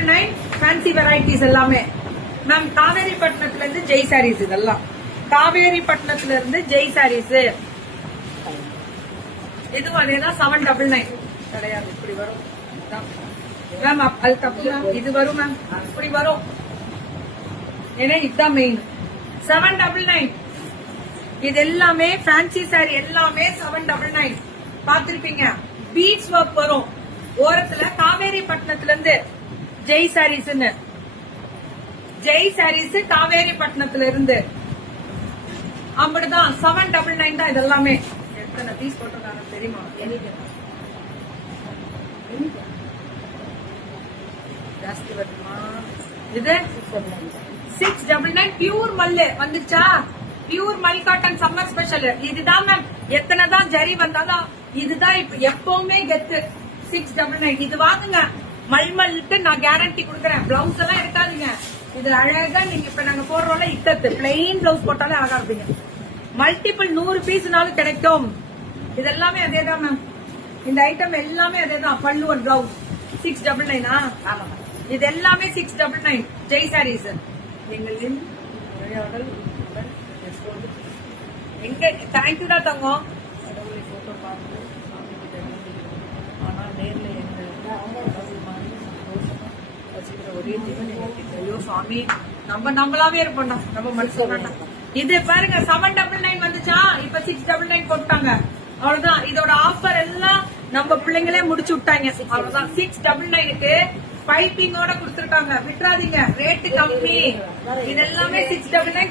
699 fancy varieties எல்லாமே. Ma'am காவேரிப்பட்டினத்துல இருந்து ஜெய் சாரீஸ், இதெல்லாம் காவேரிப்பட்டினத்துல இருந்து ஜெய் சாரீஸ். இதுவும் அதேதான் 799 கிடையாது, இப்படி வரும் மேம். அது தப்பு, இது வரும் மேம், இப்படி வரும். ஏன்னா இதுதான் மெயின். 799 இது எல்லாமே ஃபேன்சி சாரி, எல்லாமே 799 பாத்திருப்பீங்க. பீட்ஸ் ஒர்க் வரும் ஓரத்துல. காவேரிப்பட்டினத்துல இருந்து ஜெய் சாரீஸ், ஜெய் சாரீஸ் காவேரிப்பட்டினத்துல இருந்து அப்படிதான் 799 தான். இது எல்லாமே எத்தனை பீஸ் போட்டிருக்காங்க தெரியுமா? ஜாஸ்தி வருமா? இது 699 பியூர் மல்லு வந்துச்சா? பியூர் மல் காட்டன் சம்மர் ஸ்பெஷல் இதுதான் மேம். எத்தனை தான் ஜரி வந்தாலும் இதுதான் இப்ப எப்பவுமே கெத்து. 699 இது வாங்குங்க. மல்மல்ட்டு நான் கேரண்டி கொடுக்கறேன். பிளவுஸ் எல்லாம் இருக்காதுங்க. இது அழகா நீங்க இப்ப நாங்க போடுறோம்ல இக்கத்து பிளெயின் பிளவுஸ் போட்டாலே அழகா இருப்பீங்க. மல்டிபிள் 100 பீஸ்னாலும் கிடைக்கும். இது எல்லாமே அதேதான் மேம். இந்த ஐட்டம் எல்லாமே அதேதான். பல்லு ஒன் பிளவுஸ் 699. இது எல்லாமே 699 ஜெய் சாரீஸ். எங்களின் உரையாடல் எங்க தேங்க்யூ தான் தங்கம். கடவுளை போட்டோ பார்த்து சாமி கிட்ட வேண்டி, ஆனா நேர்ல எங்க கடவுள் மாதிரி சந்தோஷமா வச்சுக்கிற ஒரே ஜீவன் எனக்கு. ஐயோ சாமி, நம்மளாவே இருப்போம்டா, நம்ம மனுஷன். இது பாருங்க 799 வந்துச்சா, இப்ப 699 போட்டாங்க. அவ்வளவுதான். இதோட ஆஃபர் எல்லாம் நம்ம பிள்ளைங்களே முடிச்சு விட்டாங்க. அவ்வளவுதான். 699க்கு பைப்பிங்கோட கொடுத்திருக்காங்க. விட்டுறாதீங்க, ரேட்டு கம்மி. இது எல்லாமே 699.